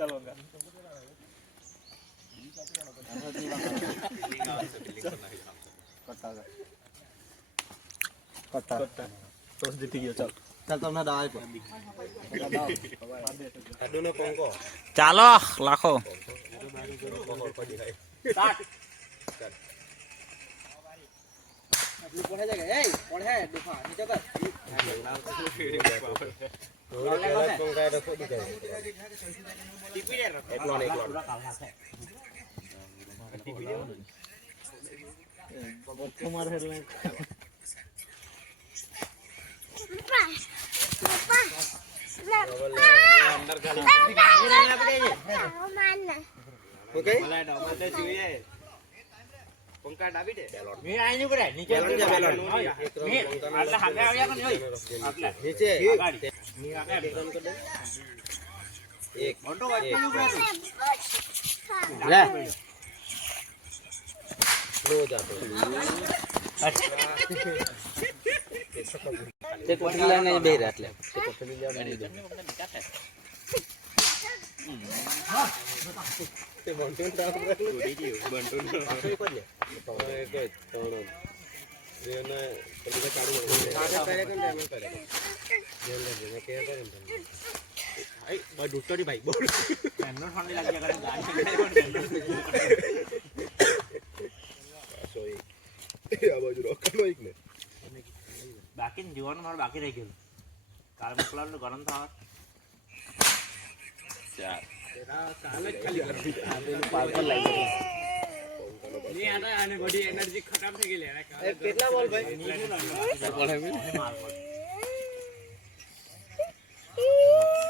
चलोगा कट्टा तो जीती गया चल चल तुमने दाई पर अदुनो पंको ચાલો લાખો पढ़े जाएगा ए पढ़े देखो नीचे कर पंका रखो दी जाए टीपी दे रखो एक लॉन टीपी दे कुमार है अंदर चला ओके मला डॉमते જોઈએ पंका डाबी दे मी आई नहीं करे नीचे मी आटला हाथे આવ્યા કે નહીં આટલા નીચે ગાડી मी आगे बटन कर दे एक ऑटो वाइट नहीं उभा ले लो जातो તે કોટલા ને બે રાત લે તે કોટલી લે ગાડી દે તે બંટુન તા ઉડી ગયો બંટુન કોઈ કોલે તો એક તોણ જેને પેલી કાઢી કાઢે કરે કે એમ કરે જેને કે કરે આઈ ભાઈ ડુટડી ભાઈ બોલ એનો ઠંડી લાગ્યા કરે ગાડી સોઈ આ બાજુ રોકનો એક ને બાકી જીવવાનું મારું બાકી રહી ગયું કાલ મોકલાવાનું ગરમ થવા ચાર તેરા કાલે ખાલી કરી આદેનું પાલકર લઈ ગયો ની આના આને બધી એનર્જી ખતમ થઈ ગઈ લે કેટલા બોલ ભાઈ બોલ હે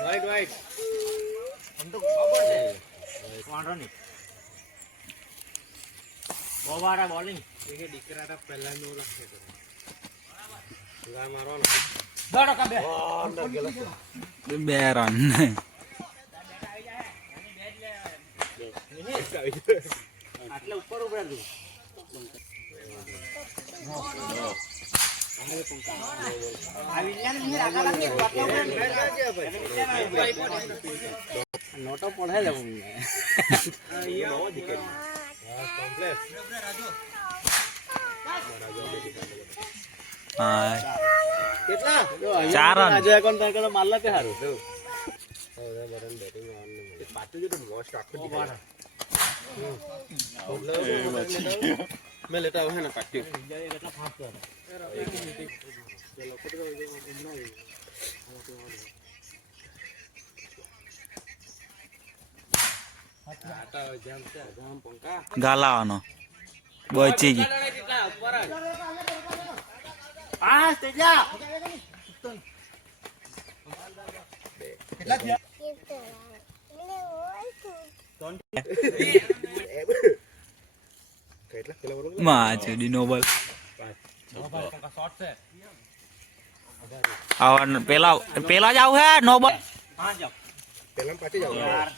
રાઈટ રાઈટ हम तो खबर है वांडो नहीं बोवारा बॉलिंग ये दिकराटा पहला नो रखे तो गा मारવાનો દોડો કા બે અંદર ગેલા બે રન આટલે ઉપર ઉભા રહો આ વિજ્ઞાન ની આગળ રાખી આટલે ઉપર નોટો પઢાઈ લે હું યો દીકરી કોમ્પ્લેક્સ હા કેટલા ચાર રન આજે એકાઉન્ટ તરકડો મારલા તે હારું તો હવે બરન બેટિંગ ઓન ને પાટુ જો તો મોસ્ટ આખો દીકરા मैं लेता हुआ है ना पार्टी કેટલા ફાસ્ટ હતો એક મિનિટ ચલો ફટકો આટા જામ છે જામ પંકા ગાલાવાનો બચી ગઈ કેટલા ઉપર આ તેજા કેટલા થયા કેટલા પેલા બરોબર માં છે ડિનોબલ 5 પંકા શોર્ટ છે આવા પેલા જાવ હે નોબલ હા જાવ પેલા પાછી જાવ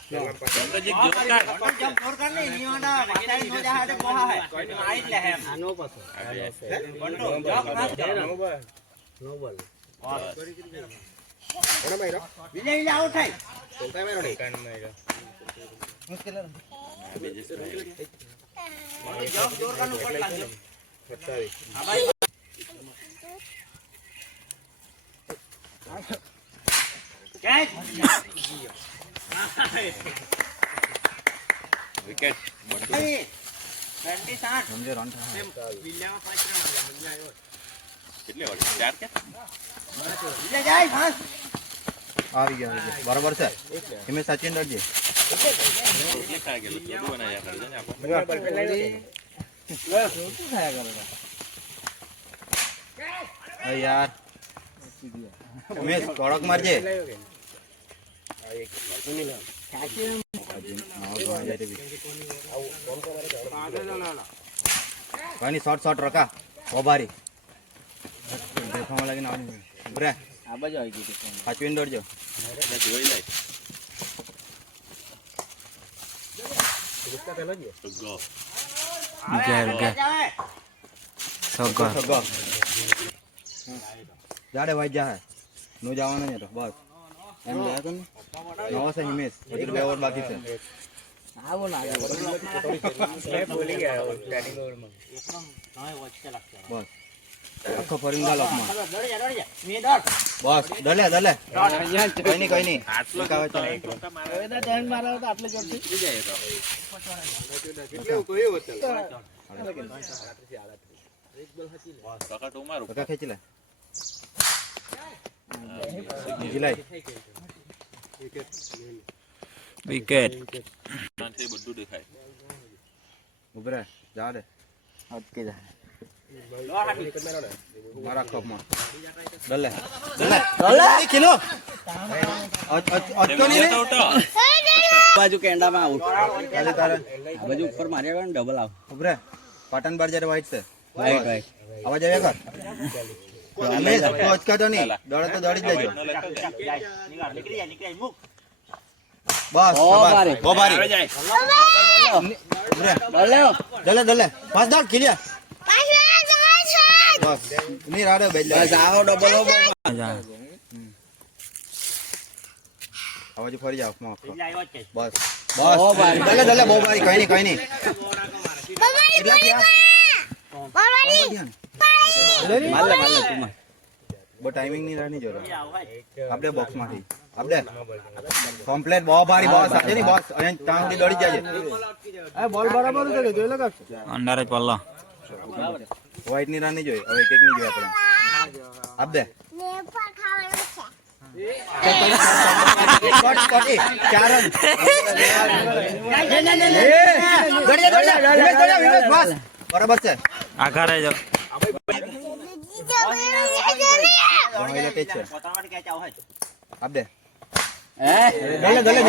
પેલા પાછી જોર કર નહીં નિયોના પાછાઈ નો જા હાડે કોહા હે કોઈ આઈ લે હે આનો પાછો બંટો નોબલ નોબલ કોણ માર્યો વિજય વિજય આઉટ થઈ કોણ માર્યો નહીં કાન માર્યો મુશ્કેલ બીજે સે જોર કરનું પડ લાગ્યો 27 આ ભાઈ कैच विकेट 27 સમજે રન થાય વિલ્યામાં 5 રન આવ્યા મજા આવ્યો કેટલે વાળી 4 કે વિજય જાય ફાસ આવી ગયા બરાબર છે તમે સચિન રડજે કેટલે ખા ગયેલો તો બનાયા કરે ને આપણે પર પેલા લે શું ખાયા કરે અરે યાર રમેશ કડક મારજે કોની શોર્ટ રખા ઓભારી દેખાવા લાગીને આવવાનું ઉભરે આ બાજુ આવી ગઈ છે પાછું દોડજો જોઈ લે ગુસ્સા પેલો જ ગો સગો જાડે વાઈ જા નો જવાનું ને તો બસ એમ જાય તો ને નવો છે હિમેશ હજુ 2 ઓવર બાકી છે બસ આખો ફરીને ગાલ ઓફમાં બસ દલે કઈ નહીં એકાવે તો પકડ ઉમારું પકા ખેંચી લે બીજી લાઈ વિકેટ નાથી બધું દેખાય ઉભરે જા દે અટકી જાય મારા કપમાં દલે કિલો અટકો નહીં બાજુ કેન્ડામાં આઉટ ચાલે તારે આ બાજુ ઉપર માર્યા ગયો ને ડબલ આઉટ ઉભરે પાટણ બાર જ્યારે વાઈટ છે રાઈટ રાઈટ આવાજ આવ્યા કર અમે તો અચકાતો નહીં દોડે તો દોડી જ લેજો બસ બો બારી ઉભરે દલે પાસ દોડ કિલિયા બસ ની રાડે બેલ બસ આવો ડબલ હો આવાજ ફરી જાવ બસ બસ બહુ બારી. દલે બહુ બારી કઈ નહીં એટલા ક્યાં માર લે તું માર બો ટાઈમિંગ ની રાની જોરો આપણે બોક્સ માંથી આપણે કમ્પ્લીટ બહુ ભારી બોસ છે ની બોસ અને ત્યાં સુધી દોડી જાય એ બોલ બરાબર છે કે જોઈ લો અંડર જ પલ્લો વ્હાઈટ ની રાની જોઈ હવે એક એક ની જોઈ આપણે આપણે ચાર રન બરાબર છે આખા રહી જાવ આપણે દલે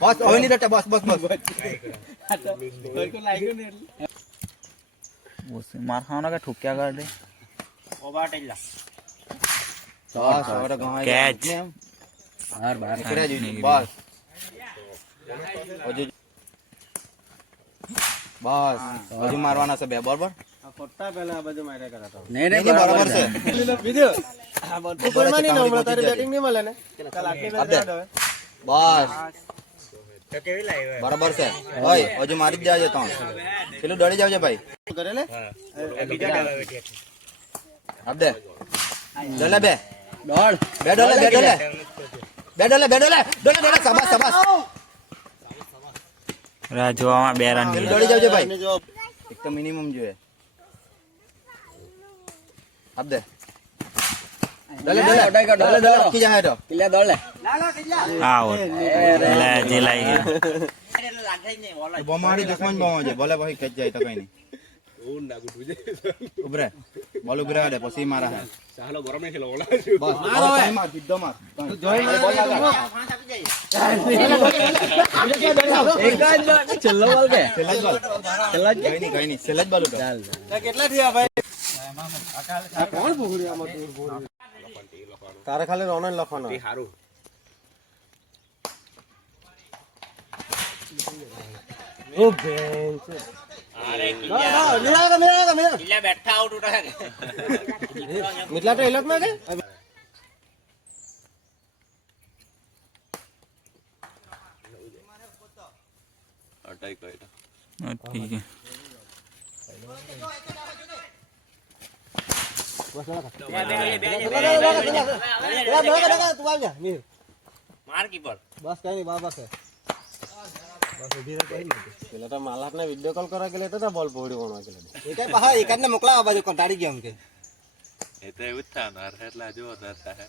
બસ હવે ની રટે બસ માર ખાવાનો કે ઠુક્યા કર દે Catch. બહાર બહાર બસ બસ હજુ મારવાના છે બે બરોબર નહીં નહીં બરાબર બરાબર છે બસ બરાબર છે ભાઈ હજુ મારી જ જાજે ત્રણ પેલું દોડી જાવજે ભાઈ આપડે ડોલે બે દોડ ડોલે સબાસ રાજવામાં 2 રન પેલું દોડી જાવજે ભાઈ એક તો મિનિમમ જોઈએ આપડે ડોલે અટકી જાય તો કિલ્લા દોડ લે આઉટ એટલે જે લાઈ ગયો બોમાડી દુશ્મન બોમો છે ભલે ભાઈ ખેંચ જાય તો કઈ નહીં ઉભરે બોલ ઉભરે દે પછી મારા હે ચાલો ગરમ નહીં ખેલો ઓલા બસ માર સીધો માર જોઈ એક જ છેલ્લો બોલ કે છેલ્લા જ કઈ નહીં છેલ્લા જ બોલ ચાલ કેટલા થયા ભાઈ કોણ ભૂગડી આમાં તારે ખાલી રોનન લખવાનો એ સારું ઓ બેન છે મિટલા તો એલક માં કે અટાઈ કઈટા ઠીક છે બસ કઈ નહીં બાબા છે પેલા તો માલાક ને વિડીયો કોલ કરવા ગયેલા તો બોલ પહોળી વણવા ગયેલા એ કઈ પાછા એકાદ ને મોકલાવા બાજુ કંટાળી ગયો એમ કે એ તો એવું જ થવાનું એટલે જોરદાર થાય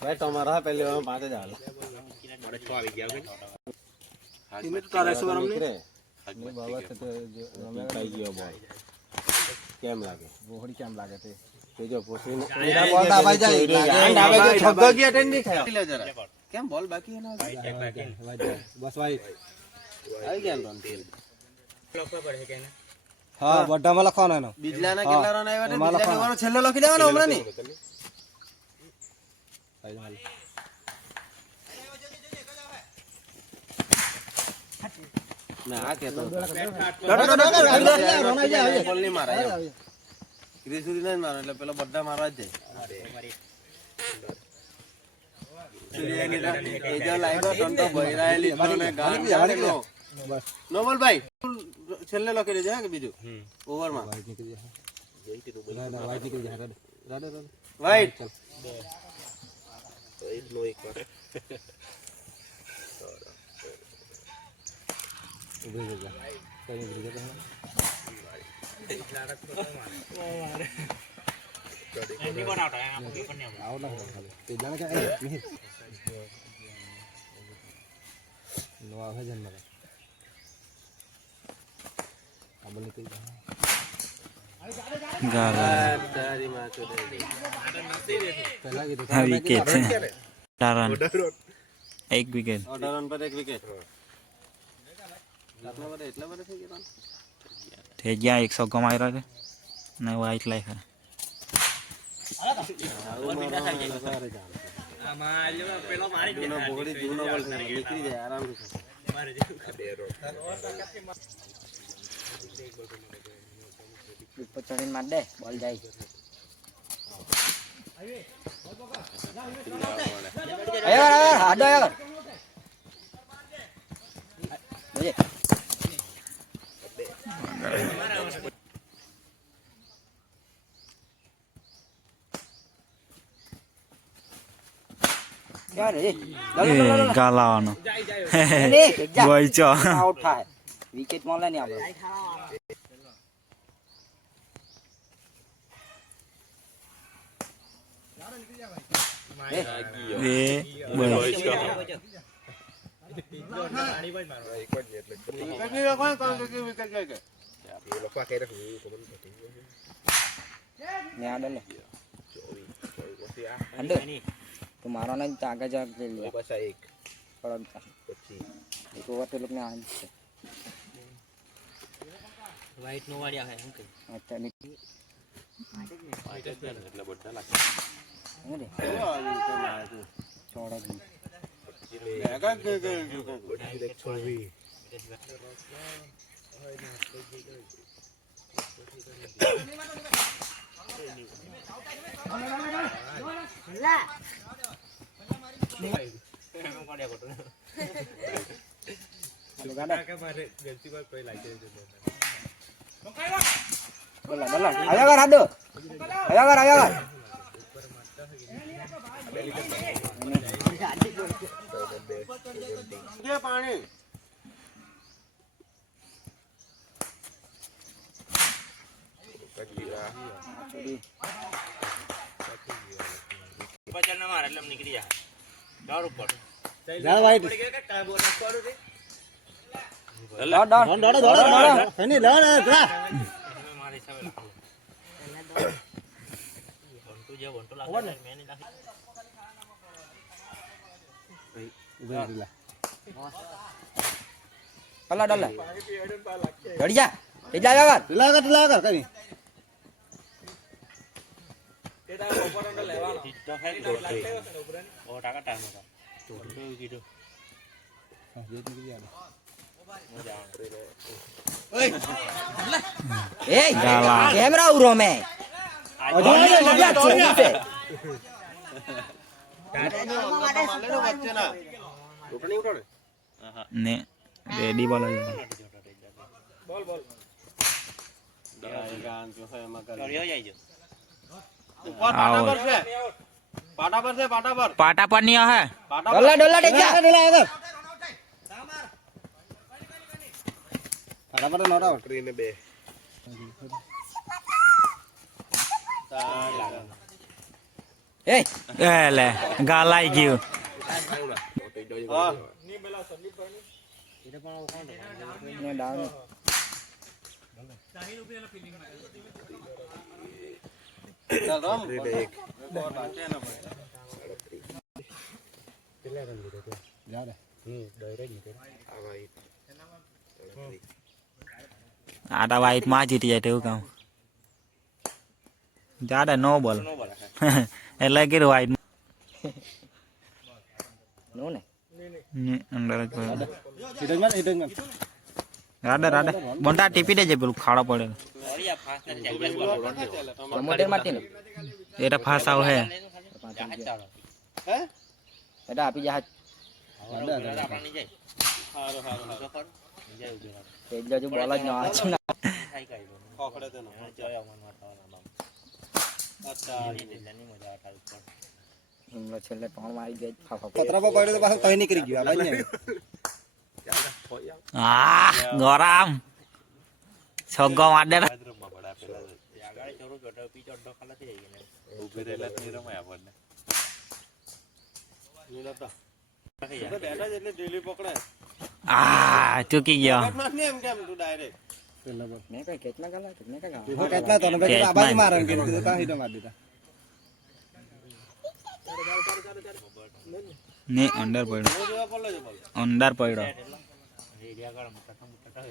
ભાઈ તમારા પહેલી વાર 5 જ હાલ કેમ લાગે બોહડી કેમ લાગે તે જો પોસી કેમ બોલ બાકી એનો બસ ભાઈ આવી ગયા રન લખવા પડે કે હા બધામાં લખવાનો એનો બિજલાના કેટલા રન આવ્યા છે બિજલા લેવાનો છેલ્લે લખી દેવાનો હમણાં નહીં ના આ કેતો બોલ નહીં મારા ગ્રીસુરી નહીં મારો એટલે પેલો બધા મારવા જ જાય નોબલભાઈ છેલ્લે લખી દેજો કે બીજું ઓવરમાં વાઈટ ગાલા વિકેટ છે 18 રન 1 વિકેટ 18 રન પર 1 વિકેટ એટલા બધા થઈ ગયા થઈ ગયા 100 કમાઈ છે ને વાઈટ લાઈફ ચડીને માર દે બોલ જાય હાડો યાર ગાલાવાનો બોય ચો આઉટ થાય વિકેટ મળે ને આપણે તું મારો ને આગળ જગ લઈ લે પાછા એક પડતા એક ઓવર તો લોકોને આ છે વાઈટ નો વાળ્યા હે હું કે અચ્છા ની એટલે બધા લાગે અરે છોડો પાણી નીકળી જાય દોડ ઉપર મારી સામે વંટુ જે વંટુ લાગે મેં નહીં લાગે અલા ડલા ગડી જા તેજા આગળ કરી એ કેમેરા ઉરો મે ને રેડી બોલ પાટા પર નહીં હે ડોલા ડોલા તેજા એ લે ગાલાઈ ગયું ને ડાઉન આટા વાઈટ માં જીતી જાય તેવું કામ જાડે નો બોલ નો બોલે એટલે કીધું વાઈટ નો ને અંદર જ પડ્યો હિડંગન રાડે બોન્ટા ટીપી દેજે પેલું ખાડો પડે ઓરિયા ફાસ્ટ ને ચાલ બોલ પ્રમોટર માંથી ને এটা ফাঁস આવ હે এটা આપી જા આપણા ની જાય હારો હારો તો કર જાય ઉભી રાખ એટલે જો બોલ જ ના છે ને થાય કાઈ ખોખડે તો ના જોયા મન મારતા બામ અચ્છા એટલે ની મજા આટા ઉપર હમણાં છેલ્લે ત્રણ મારી ગયા ફાફા પતરા પર પડ્યો તો પાછો તઈ નીકળી ગયો આ ભાઈ આ ગરમ છગ્ગો માર દે બાથરૂમમાં પડા પેલા આગળ ચોરો ગટો પીચો અડધો ખાલા થઈ ગઈ ને ઉભી રહેલા જ નહીં રમાય આપણને આ ચૂકી ગયો મેં કઈ કેટલા ગાલા મેં કઈ ગાલા તો કેટલા તને ભાઈ આ બાજુ મારન કે કીધું તા હિડો માર દીધા ને અંદર પડ્યો રેડિયા ગળ મોટા મોટા